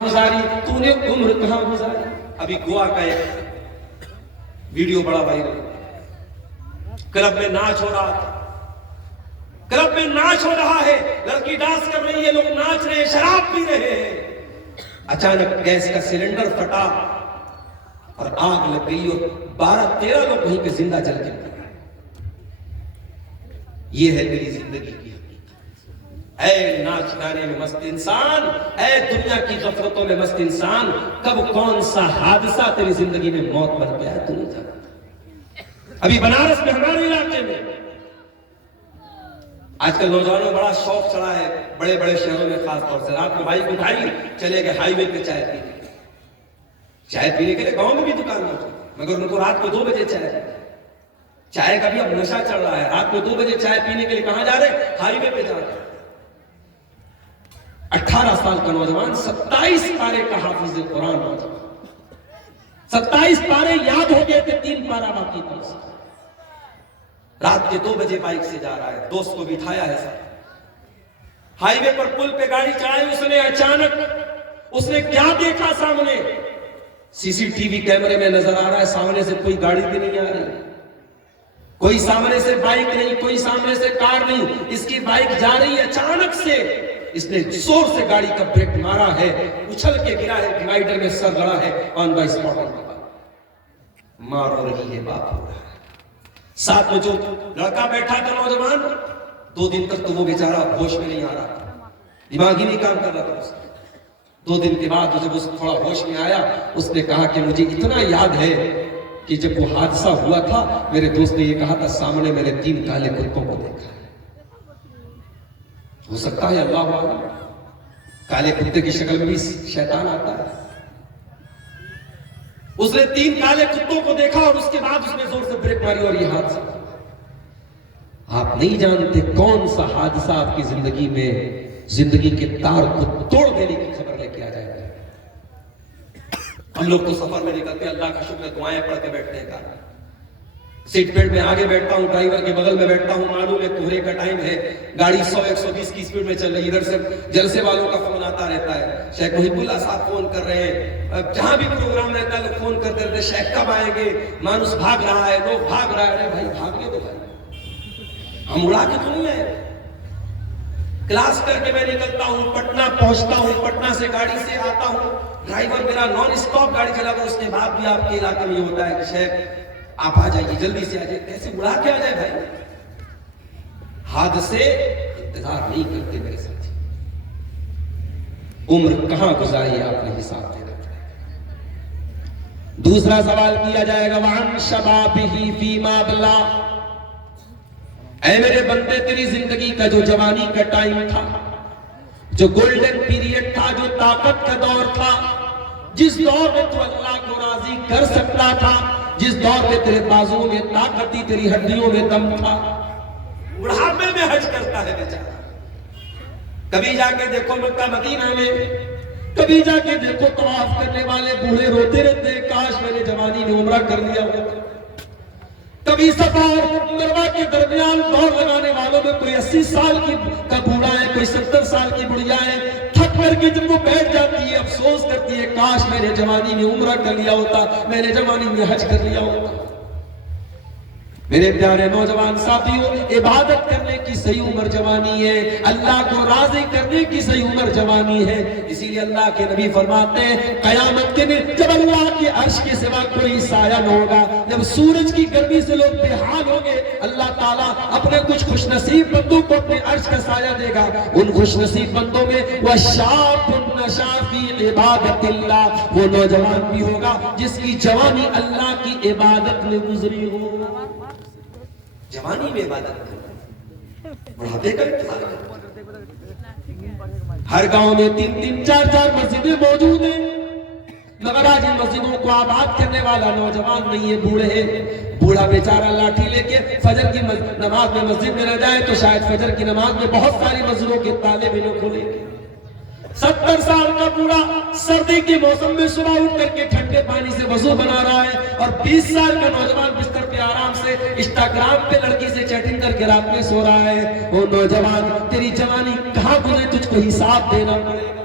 گزاری، تو نے عمر کہاں گزاری. ابھی گوا کا ایک ویڈیو بڑا وائرل، کلب میں ناچ ہو رہا تھا، کلب میں ناچ ہو رہا ہے، لڑکی ڈانس کر رہی ہے، لوگ ناچ رہے ہیں، شراب پی رہے ہیں. اچانک گیس کا سلنڈر پھٹا اور آگ لگ گئی اور 12-13 لوگ وہیں پہ زندہ جل گئے. یہ ہے میری زندگی کی حقیقت. اے ناچ گانے میں مست انسان، اے دنیا کی غفلتوں میں مست انسان، کب کون سا حادثہ تیری زندگی میں موت بن گیا ہے تو نہیں جانتا. ابھی بنارس میں ہمارے علاقے میں آج کل نوجوانوں کو بڑا شوق چڑھا ہے، بڑے بڑے شہروں میں خاص طور سے رات میں بائک اٹھائی چلے گئے ہائی وے پہ چائے پینے کے لیے. چائے پینے کے لیے گاؤں میں بھی دکان موجود، مگر ان کو رات کو 2 بجے چائے کا بھی اب نشہ چل رہا ہے. رات کو 2 بجے چائے پینے کے لیے کہاں جا رہے؟ ہائی وے پہ جا رہے. 18 سال کا نوجوان 27 پارے کا حافظ قرآن نوجوان، 27 پارے یاد ہو گئے تھے، 3 پارہ باقی تھا. رات کے 2 بجے بائک سے جا رہا ہے، دوست کو بٹھایا ہے ساتھ. ہائی وے پر پل پہ گاڑی چلائی اس نے، اچانک اس نے کیا دیکھا سامنے؟ سی سی ٹی وی کیمرے میں نظر آ رہا ہے سامنے سے کوئی گاڑی بھی نہیں آ رہی، کوئی سامنے سے بائک نہیں، کوئی سامنے سے کار نہیں. اس کی بائک جا رہی ہے، اچانک سے اس نے زور سے گاڑی کا بریک مارا ہے، اچھل کے گرا ہے، ڈیوائیڈر میں سر گڑا ہے، آن بائی اسپاٹ. ماں رو رہی ہے، باپ رو رہا ہے. ساتھ میں جو لڑکا بیٹھا تھا نوجوان، 2 دن تک تو وہ بیچارہ ہوش میں نہیں آ رہا تھا، دماغ ہی نہیں کام کر رہا تھا اس کا. 2 دن کے بعد جب اس تھوڑا ہوش میں آیا، اس نے کہا کہ مجھے اتنا یاد ہے کہ جب وہ حادثہ ہوا تھا میرے دوست نے یہ کہا تھا سامنے میرے 3 کالے کتوں کو دیکھا ہے. ہو سکتا ہے اللہ عالم کالے کتے کی شکل میں بھی شیطان آتا ہے. اس نے 3 کالے کتوں کو دیکھا اور اس کے بعد اس نے زور سے بریک ماری اور یہ حادثہ. آپ نہیں جانتے کون سا حادثہ آپ کی زندگی میں زندگی کے تار کو توڑ دینے کی خبر لے کے آ جائے گا. ہم لوگ تو سفر میں نکلتے ہیں، اللہ کا شکر ہے دعائیں پڑھ کے بیٹھتے ہیں. سیٹ بیلٹ میں آگے بیٹھتا ہوں، ڈرائیور کے بغل میں بیٹھتا ہوں، معلوم ہے کوہرے کا ٹائم ہے، گاڑی 100-120 کی سپیڈ میں چل رہی ہے. ادھر سے جلسے والوں کا فون آتا رہتا ہے، شیخ محب اللہ صاحب فون کر رہے ہیں، جہاں بھی پروگرام رہتا ہے لوگ فون کرتے رہتے ہیں، شیخ کب آئیں گے، مانوس بھاگ رہا ہے، لوگ بھاگ رہا ہے. بھائی بھاگنے دو بھائی، ہم اڑا کے تو نہیں آئے. کلاس کر کے میں نکلتا ہوں، پٹنہ پہنچتا ہوں، پٹنہ سے گاڑی سے آتا ہوں، ڈرائیور میرا نان اسٹاپ گاڑی چلا کر، اس کے بعد بھی آپ کے علاقے میں یہ ہوتا ہے کہ شیخ آپ آ جائیے، جلدی سے آ جائیے. کیسے اڑا کے آ جائے بھائی؟ حادثے انتظار نہیں کرتے میرے ساتھ. عمر کہاں گزاری آپ نے حساب دے رکھا ہے. دوسرا سوال کیا جائے گا وَعَنْ شَبَابِهِ فِي مَا بْلَا. اے میرے بندے تیری زندگی کا جو جوانی کا ٹائم تھا، جو گولڈن پیریڈ تھا، جو طاقت کا دور تھا، جس دور میں تو اللہ کو راضی کر سکتا تھا، جس دور میں تیرے بازوں میں طاقت تھی، تیری ہڈیوں میں دم تھا، بڑھاپے میں حج کرتا ہے بیچارہ. کبھی جا کے دیکھو مکہ مدینہ میں، کبھی جا کے دیکھو طواف کرنے والے بوڑھے روتے رہتے ہیں کاش میں نے جوانی میں عمرہ کر لیا ہوتا. کبھی صفا اور مروہ کے درمیان دوڑ لگانے والوں میں کوئی 80 سال کا بوڑھا ہے، کوئی 70 سال کی بڑھیا ہے، تھک کر کے جب وہ بیٹھ جاتی ہے افسوس کرتی ہے کاش میں نے جوانی میں عمرہ کر لیا ہوتا، میں نے جوانی میں حج کر لیا ہوتا. میرے پیارے نوجوان ساتھیوں، عبادت کرنے کی صحیح عمر جوانی ہے، اللہ کو راضی کرنے کی صحیح عمر جوانی ہے. اسی لیے اللہ کے نبی فرماتے ہیں قیامت کے دن جب اللہ کے عرش کے سوا کوئی سایہ نہ ہوگا، جب سورج کی گرمی سے لوگ بے حال ہوں گے، اللہ تعالیٰ اپنے کچھ خوش نصیب بندوں کو اپنے عرش کا سایہ دے گا. ان خوش نصیب بندوں میں وَشَابٌ نَشَأَ فِي عِبَادَةِ اللَّهِ، وہ نوجوان بھی ہوگا جس کی جوانی اللہ کی عبادت میں گزری ہو. جوانی میں عبادت کرنا، بڑھاپے کا انتظار کرنا. ہر گاؤں میں 3-3 4-4 مسجدیں موجود ہیں، مگر آج ان مسجدوں کو آباد کرنے والا نوجوان نہیں ہے، بوڑھے ہیں. بوڑھا بیچارہ لاٹھی لے کے فجر کی نماز میں مسجد میں نہ جائے تو شاید فجر کی نماز میں بہت ساری مسجدوں کے تالے بھی نہ کھولیں گے. 70 سال کا بوڑھا سردی کے موسم میں صبح اٹھ کر کے ٹھنڈے پانی سے وضو بنا رہا ہے، اور 20 سال کا نوجوان بستر پہ آرام سے انسٹاگرام پہ لڑکی سے چیٹنگ کر کے رات میں سو رہا ہے. وہ نوجوان تیری جوانی کہاں گزری، تجھ کو حساب دینا پڑے گا.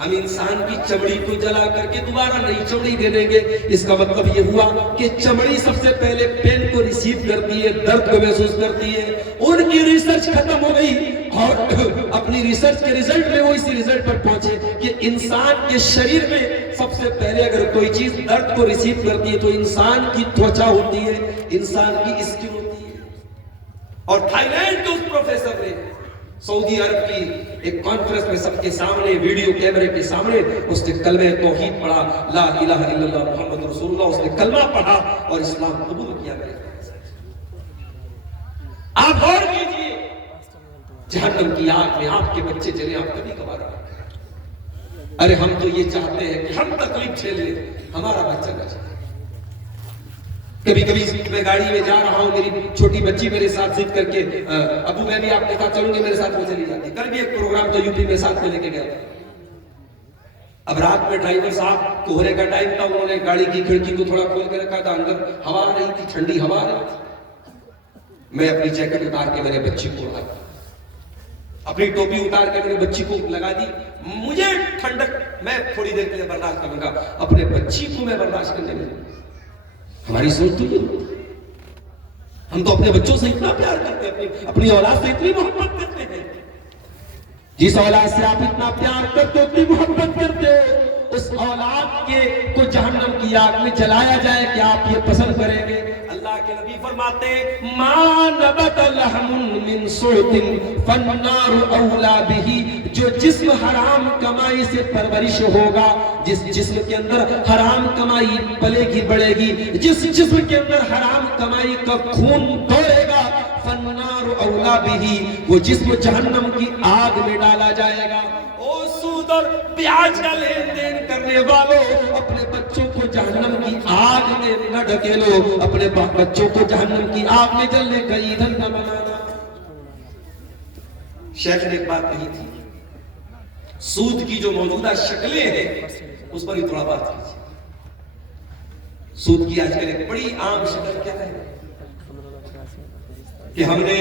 ہم انسان کی چمڑی کو جلا کر کے دوبارہ نئی چمڑی دے دیں گے. اس کا مطلب یہ ہوا کہ چمڑی سب سے پہلے پین کو ریسیو کرتی ہے, درد کو محسوس کرتی ہے. ان کی ریسرچ ختم ہو گئی اور اپنی ریسرچ کے ریزلٹ میں وہ اسی ریزلٹ پر پہنچے کہ انسان کے شریر میں سب سے پہلے اگر کوئی چیز درد کو ریسیو کرتی ہے تو انسان کی توچا ہوتی ہے, انسان کی اسکن ہوتی ہے. اور تھائی لینڈ کے اس پروفیسر نے سعودی عرب کی ایک کانفرنس میں سب کے سامنے ویڈیو کیمرے کے سامنے اس نے کلمہ توحید پڑھا, لا الہ الا اللہ محمد رسول اللہ. اس نے کلمہ پڑھا اور اسلام قبول کیا. آپ غور کیجئے, جہنم کی آگ میں آپ کے بچے چلے, آپ کبھی کبھار ارے ہم تو یہ چاہتے ہیں کہ ہم تکلیف جھیلیں, ہمارا بچہ نہ جھیلے. کبھی کبھی میں گاڑی میں جا رہا ہوں, میری چھوٹی بچی میرے ساتھ ضد کر کے ابو میں بھی آپ کے ساتھ چلوں گی, میرے ساتھ وہ چلی جاتی. کل بھی ایک پروگرام تو یوپی میں ساتھ میں لے کے گیا. اب رات میں ڈرائیور صاحب کوہرے کا ٹائم تھا, انہوں نے گاڑی کی کھڑکی کو تھوڑا کھول کے رکھا تھا, اندر ہوا آ رہی تھی, ٹھنڈی ہوا آ رہی تھی. میں اپنی جیکٹ اتار کے میرے بچی کو لگا, اپنی ٹوپی اتار کے میرے بچی کو لگا دی. مجھے ٹھنڈک میں تھوڑی دیر کے لیے برداشت کروں گا, اپنے بچی کو میں برداشت کرنے میں. ہماری سوچ تو یہ ہوتی ہے, ہم تو اپنے بچوں سے اتنا پیار کرتے ہیں, اپنی اولاد سے اتنی محبت کرتے ہیں. جس اولاد سے آپ اتنا پیار کرتے, اتنی محبت کرتے, اس اولاد کے کو جہنم کی آگ میں جلایا جائے, کیا آپ یہ پسند کریں گے؟ اللہ کے نبی فرماتے ہیں ما نبت لحم من صوت فالنار اولا به. جو جسم حرام کمائی سے پرورش ہوگا, جس جسم کے اندر حرام کمائی پلے گی بڑھے گی, جس جسم کے اندر حرام کمائی کا خون دوڑے گا, فالنار اولا به, وہ جسم جہنم کی آگ میں ڈالا جائے گا. او سود اور پیاز کا لین دین کرنے والوں, اپنے بچوں کو جہنم کی آگ میں نہ ڈھکیلو, اپنے بچوں کو جہنم کی آگ میں جلنے کا ایندھن نہ بنانا. شیخ نے ایک بات کہی تھی, سود کی جو موجودہ شکلیں ہیں اس پر ہی تھوڑا بات کیجیے. سود کی آج کل ایک بڑی عام شکل کیا ہے کہ ہم نے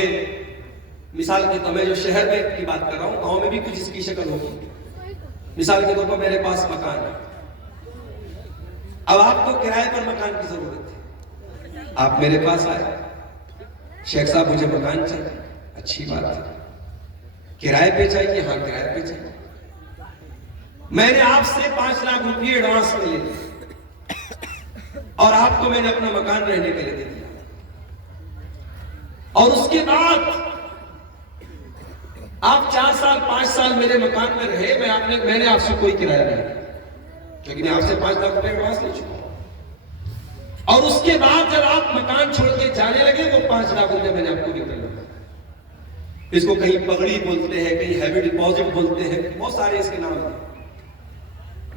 مثال کے طور میں جو شہر میں کی بات کر رہا ہوں, گاؤں میں بھی کچھ اس کی شکل ہوگی. مثال کے طور پر میرے پاس مکان ہے, اب آپ کو کرائے پر مکان کی ضرورت ہے, آپ میرے پاس آئے, شیخ صاحب مجھے مکان چاہیے. اچھی بات ہے, کرائے پہ چاہیے؟ ہاں کرائے پہ چاہیے. میں نے آپ سے 5 لاکھ روپے ایڈوانس میں لے لیے اور آپ کو میں نے اپنا مکان رہنے کے لیے دے دیا, اور اس کے بعد آپ 4 سال 5 سال میرے مکان میں رہے, میں نے آپ سے کوئی کرایہ نہیں, کیونکہ میں آپ سے 5 لاکھ روپے ایڈوانس لے چکا ہوں. اور اس کے بعد جب آپ مکان چھوڑ کے جانے لگے وہ 5 لاکھ روپے میں نے آپ کو بھی کرنا. اس کو کہیں پگڑی بولتے ہیں, کہیں ہیوی ڈپازٹ بولتے ہیں, بہت سارے اس کے نام ہیں.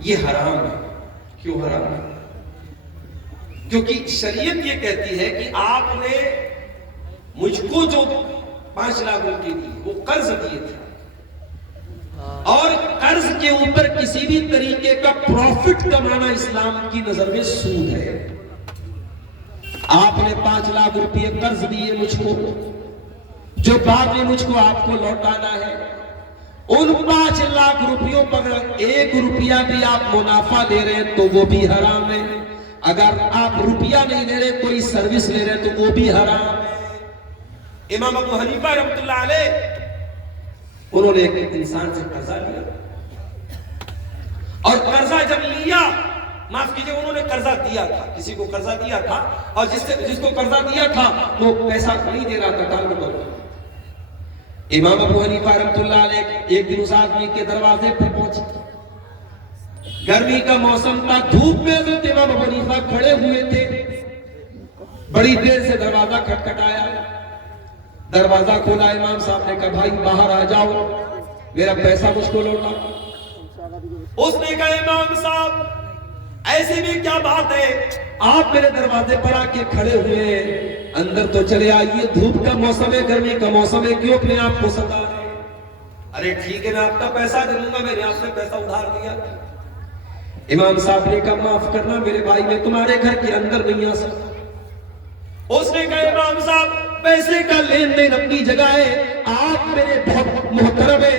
یہ حرام ہے. کیوں حرام ہے؟ کیونکہ شریعت یہ کہتی ہے کہ آپ نے مجھ کو جو 5 لاکھ روپے دی وہ قرض دیے تھے, اور قرض کے اوپر کسی بھی طریقے کا پروفٹ کمانا اسلام کی نظر میں سود ہے. آپ نے 5 لاکھ روپے قرض دیے مجھ کو, جو بعد میں مجھ کو آپ کو لوٹانا ہے. ان 5 لاکھ روپیوں پر 1 روپیہ بھی آپ منافع لے رہے ہیں تو وہ بھی حرام ہے. اگر آپ روپیہ نہیں لے رہے, کوئی سروس لے رہے تو وہ بھی حرام ہے. امام ابو حنیفہ رحمۃ اللہ علیہ, انہوں نے ایک انسان سے قرضہ لیا, اور قرضہ جب لیا, معاف کیجئے, انہوں نے قرضہ دیا تھا, کسی کو قرضہ دیا تھا, اور جس کو قرضہ دیا تھا وہ پیسہ نہیں دے رہا تھا, تعلق ہو. امام ابو حنیفہ رحمۃ اللہ علیہ ایک دن اس آدمی کے دروازے پر پہنچے, گرمی کا موسم تھا, دھوپ میں حضرت امام ابو حنیفہ کھڑے ہوئے تھے. بڑی دیر سے دروازہ کھٹکھٹایا, دروازہ کھولا, امام صاحب نے کہا بھائی باہر آ جاؤ, میرا پیسہ مجھ کو لوٹا. اس نے کہا امام صاحب ایسی بھی کیا بات ہے, آپ میرے دروازے پر آ کے کھڑے ہوئے ہیں, اندر تو چلے آئیے, دھوپ کا موسم ہے, گرمی کا موسم ہے, کیوں اپنے آپ کو ستا رہے ہیں؟ ارے ٹھیک ہے, میں آپ کا پیسہ دے دوں گا, میں نے آپ سے پیسہ ادھار لیا. امام صاحب نے کہا معاف کرنا میرے بھائی, میں تمہارے گھر کے اندر نہیں آ سکتا. اس نے کہا امام صاحب پیسے کا لین دین اپنی جگہ ہے, آپ میرے بہت محترم ہے,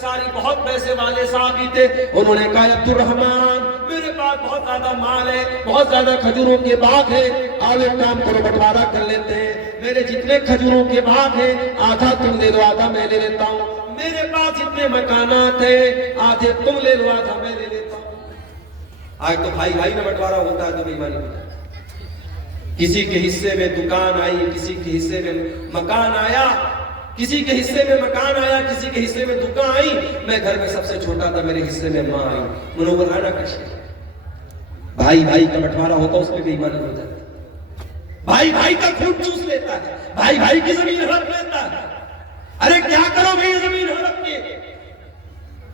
انصاری بہت پیسے والے صحابی تھے. انہوں نے کہا عبد الرحمن میرے پاس بہت زیادہ مال ہے, بہت زیادہ کھجوروں کے باغ ہے, آؤ ایک کام کرو بٹوارا کر لیتے ہیں. میرے جتنے کھجوروں کے باغ ہیں آدھا تم لے لو آدھا میں لے لیتا ہوں. میرے پاس جتنے مکانات ہیں آدھے تم لے لو آدھا میں لے لیتا ہوں. آج تو بھائی بھائی میں بٹوارا ہوتا ہے تو بے ایمانی ہوتا ہے. کسی کے حصے میں دکان آئی, کسی کے حصے میں مکان آیا, کسی کے حصے میں مکان آیا, کسی کے حصے میں دکان آئی. میں گھر میں سب سے چھوٹا تھا, میرے حصے میں ماں آئی. منورانہ کا شعر. بھائی بھائی کا بٹوارا ہوتا اس میں بے ایمانی ہو جاتی. بھائی بھائی کا خون چوس لیتا ہے, بھائی بھائی کی زمین ہڑپ لیتا ہے. ارے کیا کرو گے یہ زمین ہڑپ کے,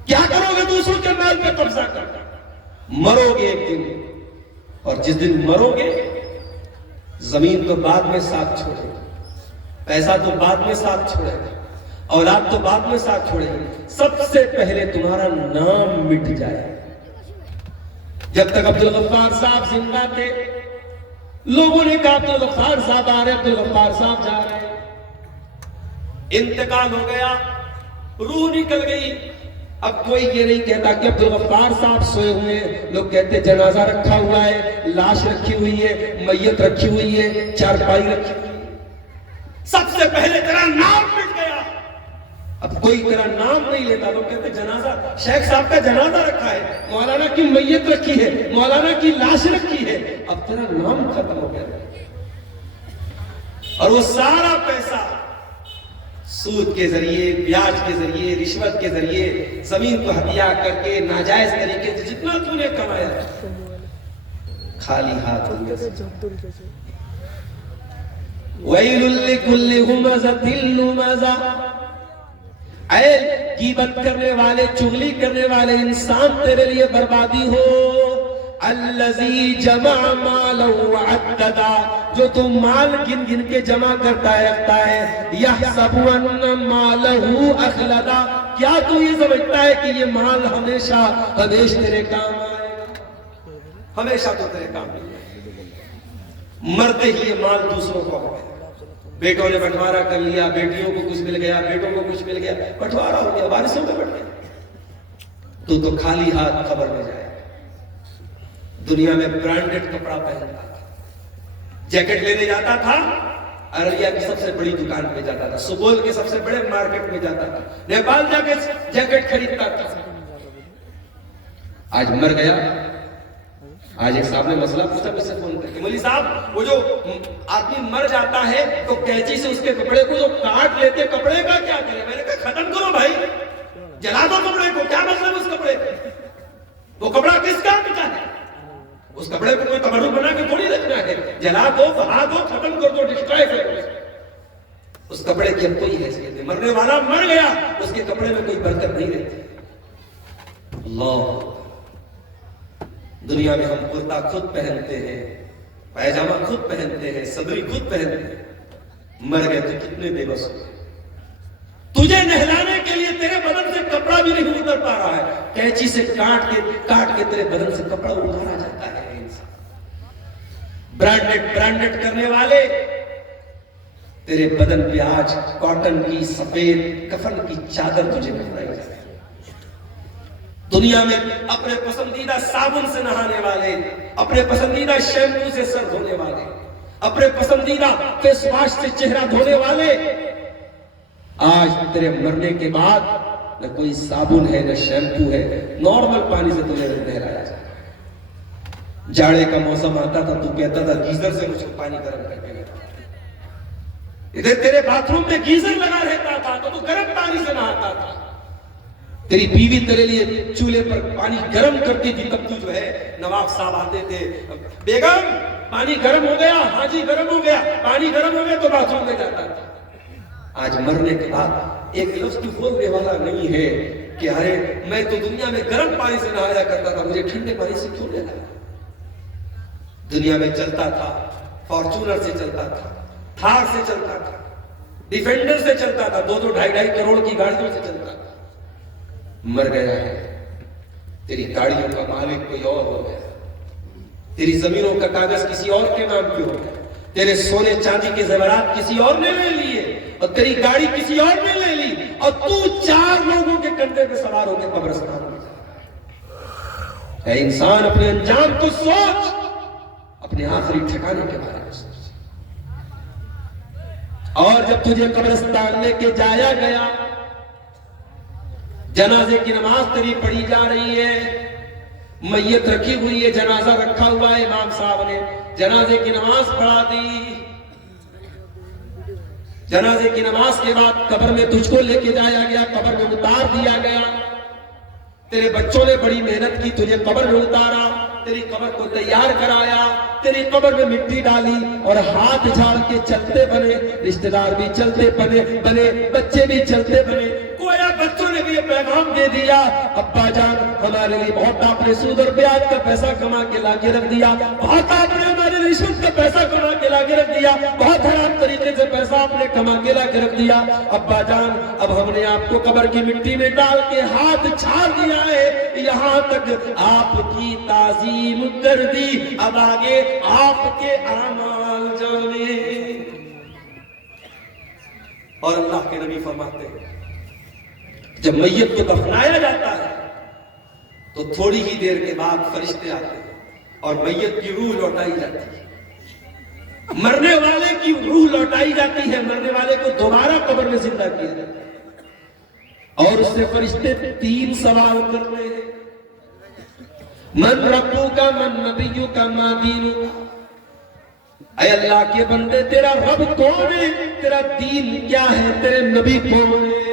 کیا کرو گے دوسروں کے مال پہ قبضہ کر کر؟ مرو گے ایک دن, اور جس دن مرو گے زمین تو بعد میں ساتھ چھوڑے گا, پیسہ تو بعد میں ساتھ چھوڑے گا, اولاد تو بعد میں ساتھ چھوڑے گی. سب سے پہلے تمہارا نام مٹ جائے. جب تک عبد الغفار صاحب زندہ تھے لوگوں نے کہا عبد الغفار صاحب آ رہے, عبد الغفار صاحب جا رہے ہیں. انتقال ہو گیا, روح نکل گئی. اب کوئی یہ نہیں کہتا کہ عبد الغفار صاحب سوئے ہوئے ہیں, لوگ کہتے جنازہ رکھا ہوا ہے, لاش رکھی ہوئی ہے, میت رکھی ہوئی ہے, چارپائی رکھی ہوئی ہے. سب سے پہلے تیرا نام مٹ گیا. اب کوئی تیرا نام نہیں لیتا, لوگ کہتے جنازہ, شیخ صاحب کا جنازہ رکھا ہے, مولانا کی میت رکھی ہے, مولانا کی لاش رکھی ہے. اب تیرا نام ختم ہو گیا. اور وہ سارا پیسہ سود کے ذریعے, بیاج کے ذریعے, رشوت کے ذریعے, زمین کو ہتھیا کر کے ناجائز طریقے سے جتنا تو نے کمایا خالی ہاتھ ہو گیا. وَيْلٌ لِكُلِّ هُمَزَةٍ لُمَزَةٍ. اے غیبت کرنے والے, چغلی کرنے والے انسان, تیرے لیے بربادی ہو. الذی جمع مالا وعددا, جو تو مال گن گن کے جمع کرتا ہے رکھتا ہے. یحسب ان مالہ اخلدا, کیا تو یہ سمجھتا ہے کہ یہ مال ہمیشہ تیرے کام آئے گا؟ ہمیشہ تو تیرے کام نہیں آئے گا. مرتے ہی یہ مال دوسروں کو ہو گیا. بیٹوں نے بٹوارا کر لیا, بیٹیوں کو کچھ مل گیا, بیٹوں کو کچھ مل گیا, بٹوارا ہو گیا, وارثوں میں بٹ گیا. تو خالی ہاتھ قبر میں جائے. دنیا میں برانڈڈ کپڑا پہنتا تھا, جیکٹ لینے جاتا تھا, ارریا کی سب سے بڑی دکان پہ جاتا تھا, سپول کے سب سے بڑے مارکیٹ میں جاتا تھا, نیپال جا کے جیکٹ خریدتا تھا. آج مر گیا. آج ایک صاحب نے مسئلہ پوچھا مجھ سے فون کر کے, مولوی صاحب وہ جو آدمی مر جاتا ہے تو کینچی سے اس کے کپڑے کو جو کاٹ لیتے, کپڑے کا کیا کرے؟ میں نے کہا ختم کرو بھائی, جلا دو کپڑے کو, کیا مطلب اس کپڑے کا؟ وہ کپڑا کس کام کا ہے؟ اس کپڑے کو کوئی تبرک بنا کے تھوڑی رکھنا ہے. جلا دو, بہا دو, ختم کر دو, ڈسٹرائے کرو. اس کپڑے کی اب کوئی حیثیت نہیں. مرنے والا مر گیا, اس کے کپڑے میں کوئی برکت نہیں رہتی. اللہ, دنیا میں ہم کرتا خود پہنتے ہیں, پائجامہ خود پہنتے ہیں, صدری خود پہنتے ہیں. مر گئے تو کتنے بے بس ہوئے. تجھے نہلانے کے لیے تیرے بدن سے کپڑا بھی نہیں اتر پا رہا ہے, کینچی سے کاٹ کے تیرے بدن سے کپڑا اتارا جاتا ہے. انسان برانڈڈ کرنے والے تیرے بدن پہ آج کاٹن کی سفید کفن کی چادر تجھے پہنائی جاتی ہے. دنیا میں اپنے پسندیدہ صابن سے نہانے والے, اپنے پسندیدہ شیمپو سے سر دھونے والے, اپنے پسندیدہ فیس واش سے چہرہ دھونے والے, آج تیرے مرنے کے بعد نہ کوئی صابن ہے نہ شیمپو ہے, نارمل پانی سے تمہیں نہلایا جائے. جاڑے کا موسم آتا تھا تو کہتا تھا گیزر سے مجھ کو پانی گرم کر کے لیتا. ادھر تیرے باتھ روم میں گیزر لگا رہتا تھا تو گرم پانی سے نہاتا تھا. تیری بیوی تیرے لیے چولہے پر پانی گرم کرتی تھی, تب تو جو ہے نواب صاحب آتے تھے, بیگم پانی گرم ہو گیا, ہاں جی گرم ہو گیا, پانی گرم ہو گیا تو باتھ روم میں جاتا تھا. آج مرنے کے بعد ایک لفظ تو بولنے والا نہیں ہے کہ ارے میں تو دنیا میں گرم پانی سے نہایا کرتا تھا, مجھے ٹھنڈے پانی سے کیوں لینا. دنیا میں چلتا تھا, فارچونر سے چلتا تھا, تھار سے چلتا تھا, ڈیفینڈر سے چلتا تھا, 2-2.5 کروڑ کی گاڑیوں سے چلتا تھا. مر گیا ہے, تیری گاڑیوں کا مالک کوئی اور ہو گیا, تیری زمینوں کا کاغذ کسی اور کے نام پہ ہو گیا, تیرے سونے چاندی کے زیورات کسی اور نے لے لیے, اور تیری گاڑی کسی اور نے لے لی, اور تو 4 لوگوں کے کندھے پہ سوار ہو کے قبرستان میں جا رہا ہے۔ اے انسان، اپنے انجام کو سوچ، اپنے آخری ٹھکانے کے بارے میں سوچ۔ اور جب تجھے قبرستان لے کے جایا گیا، جنازے کی نماز تیری پڑھی جا رہی ہے، میت رکھی ہوئی ہے، جنازہ رکھا ہوا ہے، امام صاحب نے جنازے کی نماز پڑھا دی۔ جنازے کی نماز کے بعد قبر میں تجھ کو لے کے جایا گیا، قبر میں اتار دیا گیا۔ تیرے بچوں نے بڑی محنت کی، تجھے قبر میں اتارا، تیری قبر کو تیار کرایا، تیری قبر میں مٹی ڈالی اور ہاتھ جھاڑ کے چلتے بنے، رشتہ دار بھی چلتے بنے، بچے بھی چلتے بنے۔ گویا بچوں نے بھی یہ پیغام دے دیا، ابا جان ہمارے لیے بہت آپ نے سود اور بیاج کا پیسہ کما کے لا کے رکھ دیا، بہت آپ نے ہمارے لیے رشوت کا پیسہ کما کے لا کے رکھ دیا، بہت حرام طریقے سے پیسہ آپ نے کما کے لا کے رکھ دیا۔ ابا جان اب ہم نے آپ کو قبر کی مٹی میں ڈال کے ہاتھ چھاڑ دیا ہے، یہاں تک آپ کی تعظیم کر دی، اب آگے آپ کے اعمال جانیں۔ اور اللہ کے نبی فرماتے ہیں جب میت کو دفنایا جاتا ہے تو تھوڑی ہی دیر کے بعد فرشتے آتے ہیں اور میت کی روح لوٹائی جاتی ہے، مرنے والے کی روح لوٹائی جاتی ہے، مرنے والے کو دوبارہ قبر میں زندہ کیا جاتا ہے اور اس سے فرشتے 3 سوال کرتے ہیں، من ربک من نبیک ما دینک، اے اللہ کے بندے تیرا رب کون ہے، تیرا دین کیا ہے، تیرے نبی کون ہے۔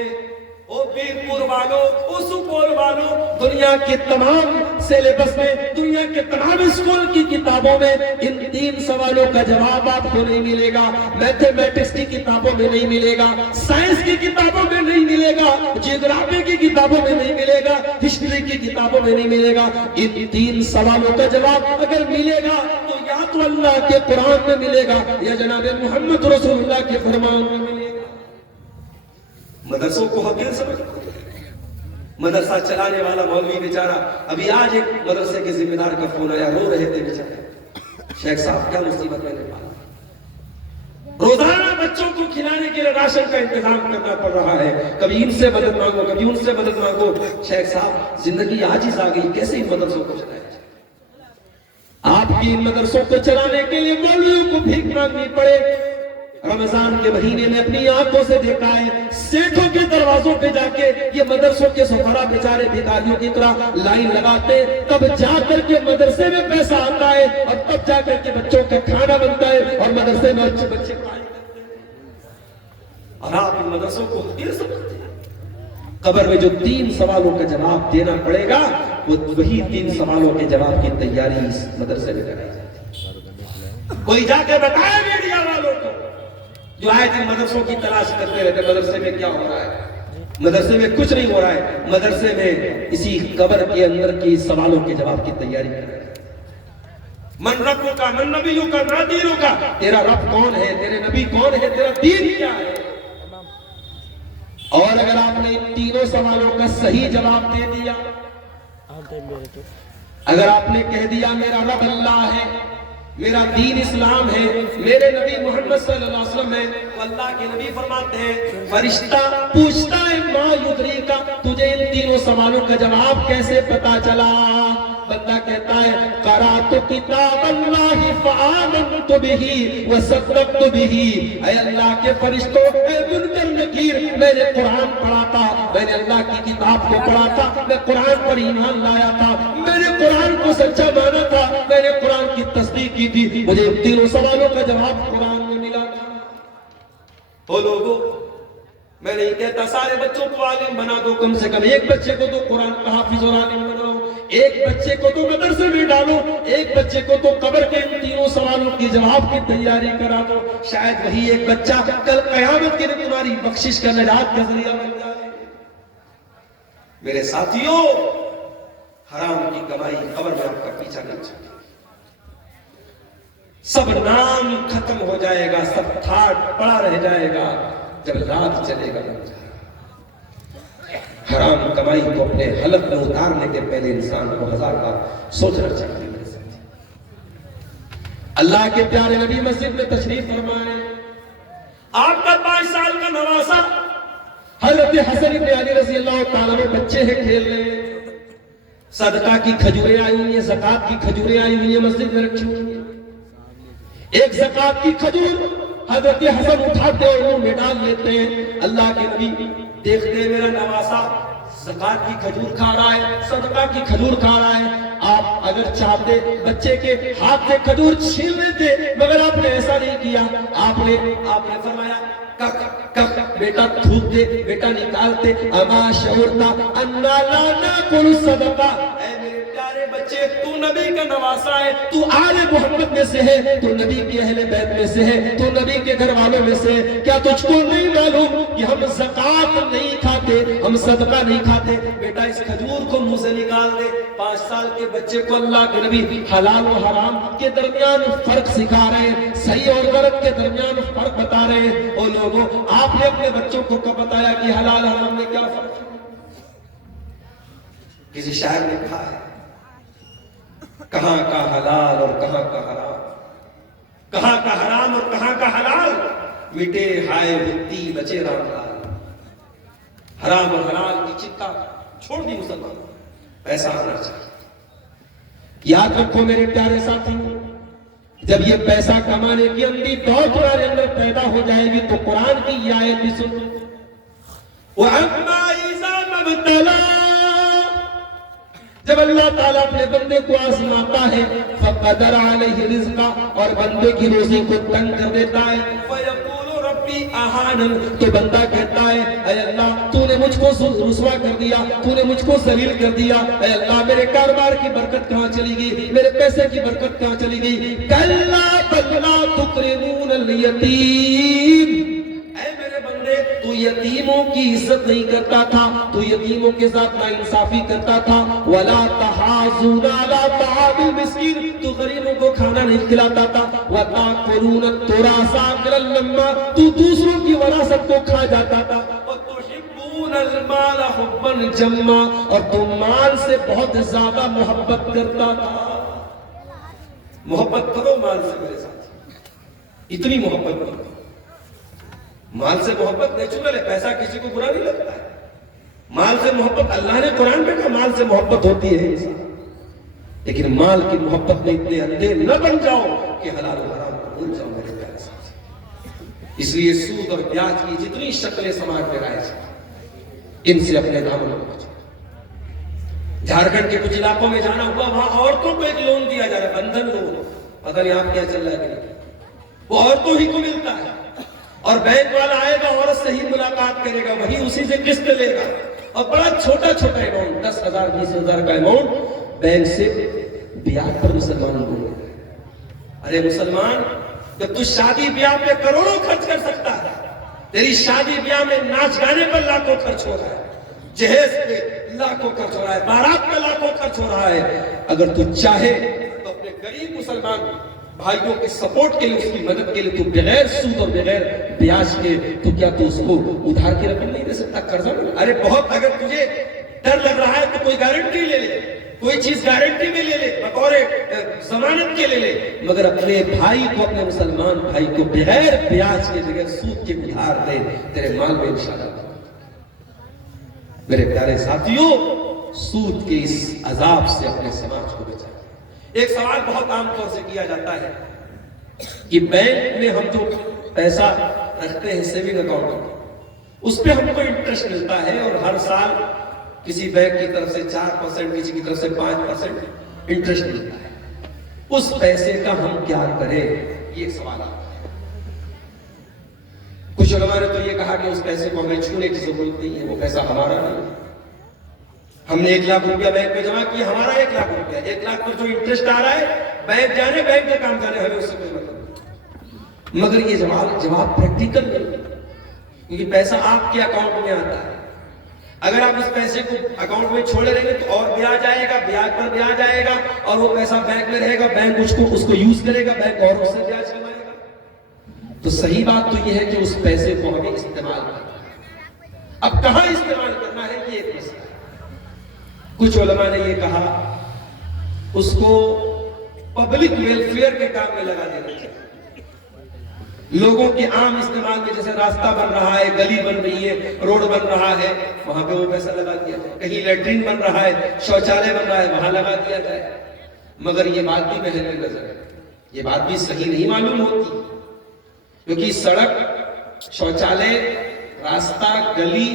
او بیرپور والو، او سپور والو، دنیا کے تمام سیلیبس میں، دنیا کے تمام اسکول کی کتابوں میں ان 3 سوالوں کا جواب آپ کو نہیں ملے گا، میتھمیٹکس کی کتابوں میں نہیں ملے گا، سائنس کی کتابوں میں نہیں ملے گا، جیوگرافی کی کتابوں میں نہیں ملے گا، ہسٹری کی کتابوں میں نہیں ملے گا۔ ان 3 سوالوں کا جواب اگر ملے گا تو یا تو اللہ کے قرآن میں ملے گا یا جناب محمد رسول اللہ کے فرمان میں ملے گا۔ مدرسوں کو حقیر سمجھتے ہیں، مدرسہ چلانے والا مولوی بیچارہ، ابھی آج ایک مدرسے کے ذمہ دار کا فون آیا، رو رہے تھے بیچارے، شیخ صاحب کیا مصیبت میں نے پالا، روزانہ بچوں کو کھلانے کے لیے راشن کا انتظام کرنا پڑ رہا ہے، کبھی ان سے مدد مانگو، کبھی ان سے مدد مانگو۔ شیخ صاحب زندگی عاجز آ گئی، کیسے ان مدرسوں کو چلائے جائے؟ آپ کی ان مدرسوں کو چلانے کے لیے مولویوں کو بھیک مانگنی پڑے۔ رمضان کے مہینے میں اپنی آنکھوں سے دیکھا ہے، سیٹوں کے دروازوں پہ جا کے یہ مدرسوں کے سفرا بیچارے بھکاریوں کی طرح لائن لگاتے، تب جا کر کے مدرسے میں پیسہ آتا ہے اور تب جا کر کے بچوں کا کھانا بنتا ہے اور مدرسے میں اچھے بچے پڑھائی کرتے ہیں، اور آپ ان مدرسوں کو حقیر سمجھتے ہیں۔ قبر میں جو 3 سوالوں کا جواب دینا پڑے گا، وہ وہی 3 سوالوں کے جواب کی تیاری اس مدرسے میں کرائی جاتی ہے۔ کوئی جا کے بتائے میڈیا والوں کو جو آئے دن مدرسوں کی تلاش کرتے رہتے، مدرسے میں کیا ہو رہا ہے؟ مدرسے میں کچھ نہیں ہو رہا ہے، مدرسے میں اسی قبر کے اندر کی سوالوں کے جواب کی تیاری کر رہے ہیں۔ من ربک من نبیک ما دینک، تیرا رب کون ہے، تیرے نبی کون ہے، تیرا دین کیا ہے؟ اور اگر آپ نے ان 3 سوالوں کا صحیح جواب دے دیا، اگر آپ نے کہہ دیا میرا رب اللہ ہے، میرا دین اسلام ہے، میرے نبی محمد صلی اللہ علیہ وسلم ہے، تو اللہ کے نبی فرماتے ہیں فرشتہ پوچھتا ہے ما یدریکا، تجھے ان 3 سوالوں کا جواب کیسے پتا چلا؟ بندہ کہتا ہے قرأت کتاب اللہ فآمنت بہ وصدقت بہ، اے اللہ کے فرشتوں، اے منکر نکیر، میں نے قرآن پڑھا تھا، میں نے اللہ کی کتاب کو پڑھا تھا، میں قرآن پر ایمان لایا تھا، میں نے قرآن کو سچا مانا تھا، میں نے قرآن کی تصدیق کی تھی، مجھے ان 3 سوالوں کا جواب قرآن میں ملا تھا۔ او لوگوں، میں نہیں کہتا سارے بچوں کو عالم بنا دو، کم سے کم ایک بچے کو تو قرآن کا حافظ اور عالم بناؤ، ایک بچے کو تو مدرسے میں ڈالو، ایک بچے کو تو قبر کے ان 3 سوالوں کی جواب کی تیاری کرا دو، شاید وہی ایک بچہ کل قیامت کے دن تمہاری بخشش کا نجات کا ذریعہ بن جائے۔ میرے ساتھیوں، حرام کی کمائی قبر میں آپ کا پیچھا نہیں چھوڑے، سب نام ختم ہو جائے گا، سب ٹھاٹ پڑا رہ جائے گا جب رات چلے گا۔ حرام کمائی کو اپنے حلق میں اتارنے کے پہلے انسان کو 1000 بار سوچنا چاہیے۔ اللہ کے پیارے نبی مسجد میں تشریف فرمائے، آپ کا 5 سال کا نواسا حضرت حضرت حسن ابن علی رضی اللہ تعالیٰ عنہ بچے ہیں کھیل رہے ہیں، صدقہ کی کھجوریں آئی ہوئی ہیں، زکات کی کھجوریں آئی ہوئی ہیں، مسجد میں رکھی ہوئی ہیں. ایک زکات کی کھجور حضرت حسن اٹھاتے اور منہ میں ڈال لیتے ہیں. اللہ کے نبی دیکھتے ہیں میرا نواسا زکات کی کھجور کھا رہا ہے، صدقہ کی کھجور کھا رہا ہے. آپ اگر چاہتے بچے کے ہاتھ سے کھجور چھین لیتے، مگر آپ نے ایسا نہیں کیا. آپ نے فرمایا بیٹا تھوک دے، بیٹا نکالتے. اما شعورتا انا لا ناکل صدقہ، اے میرے پیارے بچے، تو نبی کا نواسا ہے، تو آل محمد میں سے ہے، تو نبی کے اہل بیت میں سے ہے، تو نبی کے گھر والوں میں سے ہے. کیا تجھ کو نہیں معلوم کہ ہم زکات نہیں کھاتے، ہم صدقہ نہیں کھاتے؟ بیٹا اس کھجور کو منہ سے نکال دے. 5 سال کے بچے کو اللہ کے نبی حلال و حرام کے درمیان فرق سکھا رہے ہیں، صحیح اور غلط کے درمیان فرق بتا رہے ہیں. اور لوگوں، آپ نے اپنے بچوں کو کب بتایا کہ حلال حرام میں کیا فرق ہے؟ کسی شاعر نے کہا ہے، کہاں کا حلال اور کہاں کا حرام، کہاں کا حرام اور کہاں کا حلال، مٹے ہائے بھتی بچے رام لال. حرام اور حلال کی چتا چھوڑ دی مسلمانوں، پیسہ آنا چاہیے. یاد رکھو میرے پیارے ساتھی، جب یہ پیسہ کمانے کی اندھی دوڑ تمہارے اندر پیدا ہو جائے گی تو قرآن کی یہ آیت بھی سن. وَأَمَّا إِذَا مَبْتَلَىٰ، جب اللہ تعالیٰ اپنے بندے کو آزماتا ہے، فَقَدَرَ عَلَيْهِ رِزْقًا، اور بندے کی روزی کو تنگ کر دیتا ہے، فَيَقُولُ رَبِّي أَهَانَنِ، تو بندہ کہتا ہے اے اللہ تو نے مجھ کو رسوا کر دیا، تو نے مجھ کو ذلیل کر دیا. اے اللہ میرے کاروبار کی برکت کہاں چلی گئی، میرے پیسے کی برکت کہاں چلی گئی. کَلَّا بَلْ لَا تُكْرِمُونَ الْيَتِيمَ، اے میرے بندے تو یتیموں کی عزت نہیں کرتا تھا، تو یتیموں کے ساتھ ناانصافی کرتا تھا. وَلَا تَحَاضُونَ عَلَىٰ طَعَامِ الْمِسْكِينِ، تو غریبوں کو کھانا نہیں کھلاتا تھا. وَتَأْكُلُونَ التُّرَاثَ أَكْلًا لَمًّا، تو دوسروں کی وراثت کو کھا جاتا تھا. وَتُحِبُّونَ الْمَالَ حُبًّا جَمًّا، اور تو مال سے بہت زیادہ محبت کرتا تھا. محبت کرو مال سے میرے ساتھ، اتنی محبت کرو. مال سے محبت نیچرل ہے، پیسہ کسی کو برا نہیں لگتا ہے. مال سے محبت، اللہ نے قرآن میں کہا مال سے محبت ہوتی ہے انسان، لیکن مال کی محبت میں اتنے اندھے نہ بن جاؤ کہ حلال و حرام کو بھول جاؤ میرے پیارے ساتھ. اس لیے سود اور بیاج کی جتنی شکلیں سماج میں رائج ہیں، ان سے اپنے دامن کو بچاؤ. جھارکھنڈ کے کچھ علاقوں میں جانا ہوا، وہاں عورتوں کو ایک لون دیا جا رہا ہے، بندھن لون. پتہ نہیں آپ کیا چل رہا ہے، وہ عورتوں ہی کو ملتا ہے. اور بینک والا آئے گا، عورت سے ہی ملاقات کرے گا، وہی اسی سے قسط لے گا، اور بڑا چھوٹا چھوٹا اماؤنٹ 10,000 20,000 کا اماؤنٹ بینک سے بیاہ پر مسلمانوں کو. ارے مسلمان، جب تو شادی بیاہ پہ کروڑوں خرچ کر سکتا ہے، تیری شادی بیاہ میں ناچ گانے پر لاکھوں خرچ ہو رہا ہے، جہیز پہ لاکھوں خرچ ہو رہا ہے، بارات پہ لاکھوں خرچ ہو رہا ہے. اگر تو چاہے تو اپنے غریب مسلمان بھائیوں کے سپورٹ کے لیے، اس کی مدد کے لیے، تو بغیر سود اور بغیر بیاج کے تو کیا تو اس کو ادھار کی رقم نہیں دے سکتا، قرضہ نہیں؟ ارے بہت، اگر تجھے ڈر لگ رہا ہے تو کوئی گارنٹی لے لے، کوئی چیز گارنٹی میں لے لے، بطور ضمانت کے لے لے، مگر اپنے بھائی کو، اپنے مسلمان بھائی کو بغیر بیاج کے، بغیر سود کے ادھار دے، تیرے مال میں انشاءاللہ. میرے پیارے ساتھیوں، سود کے اس عذاب سے اپنے سماج کو بچائیں. ایک سوال بہت عام طور سے کیا جاتا ہے کہ بینک میں ہم جو پیسہ رکھتے ہیں سیونگ اکاؤنٹ، اس پہ ہم کو انٹرسٹ ملتا ہے، اور ہر سال کسی بینک کی طرف سے 4%، کسی کی طرف سے 5% انٹرسٹ ملتا ہے. اس پیسے کا ہم کیا کریں، یہ سوال آتا ہے. کچھ علماء نے تو یہ کہا کہ اس پیسے کو ہمیں چھونے کی ضرورت نہیں ہے، وہ پیسہ ہمارا نہیں ہے. ہم نے 1 لاکھ روپیہ بینک میں جمع کیا، ہمارا 1 لاکھ روپیہ، 1 لاکھ پر جو انٹرسٹ آ رہا ہے، بینک جانے، بینک کا کام جانے، ہمیں اس سے کوئی مطلب نہیں. مگر یہ جواب پریکٹیکل نہیں ہے، کیونکہ پیسہ آپ کے اکاؤنٹ میں آتا ہے. اگر آپ اس پیسے کو اکاؤنٹ میں چھوڑے رہیں گے تو اور بیاج آئے گا، بیاج پر بیاج آئے گا، اور وہ پیسہ بینک میں رہے گا، بینک اس کو یوز کرے گا، بینک اور اس سے بیاج کمائے گا. تو صحیح بات تو یہ ہے کہ اس پیسے کو ہمیں استعمال کرنا ہے. اب کہاں استعمال کرنا ہے، یہ ایک مسئلہ ہے. کچھ علماء نے یہ کہا اس کو پبلک ویلفیئر کے کام میں لگا دینا چاہیے. لوگوں کے عام استعمال میں جیسے راستہ بن رہا ہے، گلی بن رہی ہے، روڈ بن رہا ہے، وہاں پہ وہ پیسہ لگا دیا جائے. کہیں لیٹرین بن رہا ہے، شوچالے بن رہا ہے، وہاں لگا دیا جائے. مگر یہ بات بھی محل نظر ہے، یہ بات بھی صحیح نہیں معلوم ہوتی، کیونکہ سڑک، شوچالے، راستہ، گلی،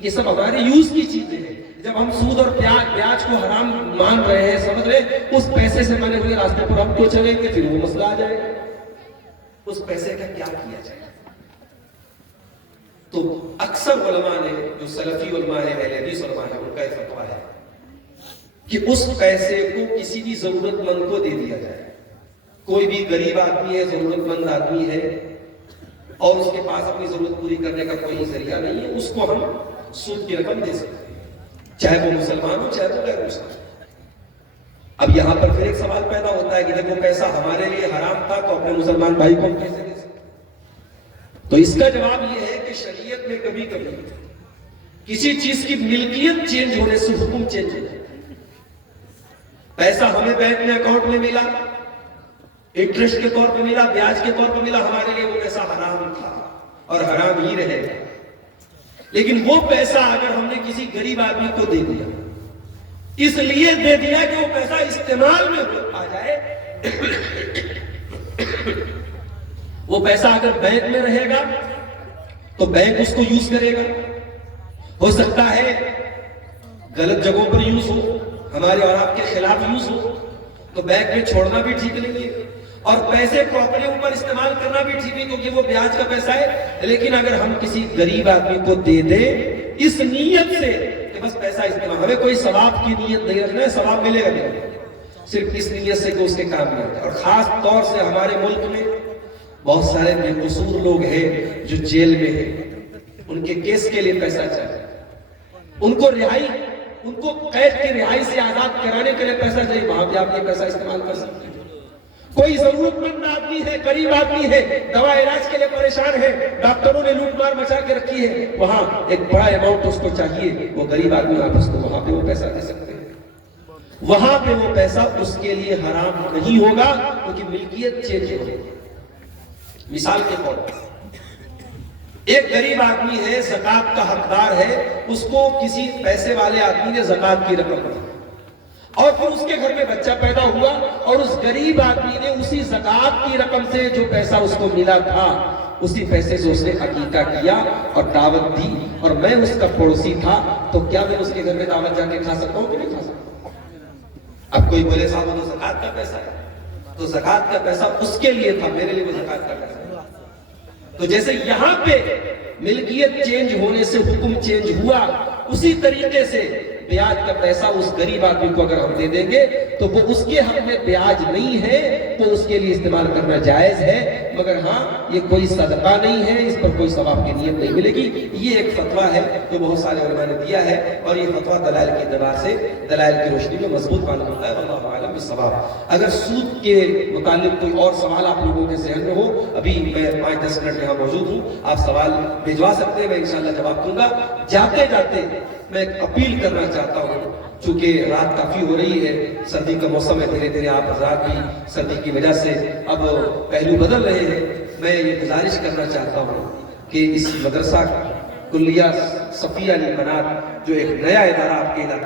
یہ سب ہمارے یوز کی چیزیں ہیں. جب ہم سود اور بیاج کو حرام مان رہے ہیں، سمجھ رہے ہیں، اس پیسے سے بنے ہوئے راستے پر ہم کیوں چلیں گے؟ پھر وہ مسئلہ آ جائے گا، اس پیسے کا کیا کیا جائے. تو اکثر علماء نے، جو سلفی علماء ہیں، اہل حدیث علماء ہیں، ان کا یہ فتویٰ ہے کہ اس پیسے کو کسی بھی ضرورت مند کو دے دیا جائے. کوئی بھی غریب آدمی ہے، ضرورت مند آدمی ہے، اور اس کے پاس اپنی ضرورت پوری کرنے کا کوئی ذریعہ نہیں ہے، اس کو ہم سود کی رقم دے سکتے ہیں، چاہے وہ مسلمان ہو چاہے وہ غیر مسلمان. اب یہاں پر پھر ایک سوال پیدا ہوتا ہے کہ جب وہ پیسہ ہمارے لیے حرام تھا تو اپنے مسلمان بھائی کو ہم کیسے دے سکتے؟ تو اس کا جواب یہ ہے کہ شریعت میں کبھی کبھی کسی چیز کی ملکیت چینج ہونے سے حکم چینج ہو جاتا ہے. پیسہ ہمیں بینک میں اکاؤنٹ میں ملا، انٹرسٹ کے طور پہ ملا، بیاج کے طور پہ ملا، ہمارے لیے وہ پیسہ حرام تھا اور حرام ہی رہے گا. لیکن وہ پیسہ اگر ہم نے کسی غریب آدمی کو دے دیا، اس لیے دے دیا کہ وہ پیسہ استعمال میں آ جائے، وہ پیسہ اگر بینک میں رہے گا تو بینک اس کو یوز کرے گا. ہو سکتا ہے غلط جگہوں پر یوز ہو، ہمارے اور آپ کے خلاف یوز ہو، تو بینک میں چھوڑنا بھی ٹھیک نہیں ہے، اور پیسے کو اپنے اوپر استعمال کرنا بھی ٹھیک نہیں، کیونکہ وہ بیاج کا پیسہ ہے. لیکن اگر ہم کسی غریب آدمی کو دے دیں اس نیت سے کہ بس پیسہ استعمال، ہمیں کوئی ثواب کی نیت نہیں رکھنا ہے، ثواب ملے گا نہیں، صرف اس نیت سے کہ اس کے کام میں آتا ہے. اور خاص طور سے ہمارے ملک میں بہت سارے بے قصور لوگ ہیں جو جیل میں ہیں، ان کے کیس کے لیے پیسہ چاہیے، ان کو رہائی، ان کو قید کی رہائی سے آزاد کرانے کے لیے پیسہ چاہیے، وہاں بھی آپ یہ پیسہ استعمال کر سکتے ہیں. کوئی ضرورت مند آدمی ہے، غریب آدمی ہے، دوا علاج کے لیے پریشان ہے، ڈاکٹروں نے لوٹ مار مچا کے رکھی ہے، وہاں ایک بڑا اماؤنٹ اس کو چاہیے، وہ غریب آدمی آپ اس کو وہاں پہ وہ پیسہ دے سکتے ہیں. وہاں پہ وہ پیسہ اس کے لیے حرام نہیں ہوگا، کیونکہ ملکیت چینج ہوگی. مثال کے طور پر ایک غریب آدمی ہے، زکوٰۃ کا حقدار ہے، اس کو کسی پیسے والے آدمی نے زکوٰۃ کی رقم دی، اور پھر اس کے گھر میں بچہ پیدا ہوا، اور اس غریب آدمی نے اسی زکوٰۃ کی رقم سے جو پیسہ اس کو ملا تھا، اسی پیسے سے اس نے عقیقہ کیا اور دعوت دی، اور میں اس کا پڑوسی تھا، تو کیا میں اس کے گھر میں دعوت جا کے کھا سکتا ہوں کہ نہیں کھا سکتا؟ اب کوئی بولے صاحب وہ تو زکوٰۃ کا پیسہ ہے، تو زکوٰۃ کا پیسہ اس کے لیے تھا، میرے لیے وہ زکوٰۃ کا پیسہ. تو جیسے یہاں پہ ملکیت چینج ہونے سے حکم چینج ہوا، اسی طریقے سے بیاج کا پیسہ اس غریب آدمی کو اگر ہم دے دیں گے تو وہ اس کے حق میں بیاج نہیں ہے، تو اس کے لیے استعمال کرنا جائز ہے. مگر ہاں یہ کوئی صدقہ نہیں ہے، اس پر کوئی ثواب کی نیت نہیں ملے گی. یہ ایک فتویٰ ہے جو بہت سارے علماء نے دیا ہے، اور یہ فتویٰ دلائل کی اعتبار سے، دلائل کی روشنی میں مضبوط معلوم ہوتا ہے. واللہ اعلم بالصواب. اگر سود کے متعلق کوئی اور سوال آپ لوگوں کے ذہن میں ہو، ابھی میں 5-10 منٹ یہاں موجود ہوں، آپ سوال بھیجوا سکتے ہیں، میں انشاءاللہ جواب دوں گا. جاتے جاتے میں ایک اپیل کرنا چاہتا ہوں، چونکہ رات کافی ہو رہی ہے، سردی کا موسم ہے، دھیرے دھیرے آپ حضرات بھی سردی کی وجہ سے اب پہلو بدل رہے ہیں. میں یہ گزارش کرنا چاہتا ہوں کہ اس مدرسہ کلیہ صفیہ للبنات جو ایک نیا ادارہ آپ کے علاقے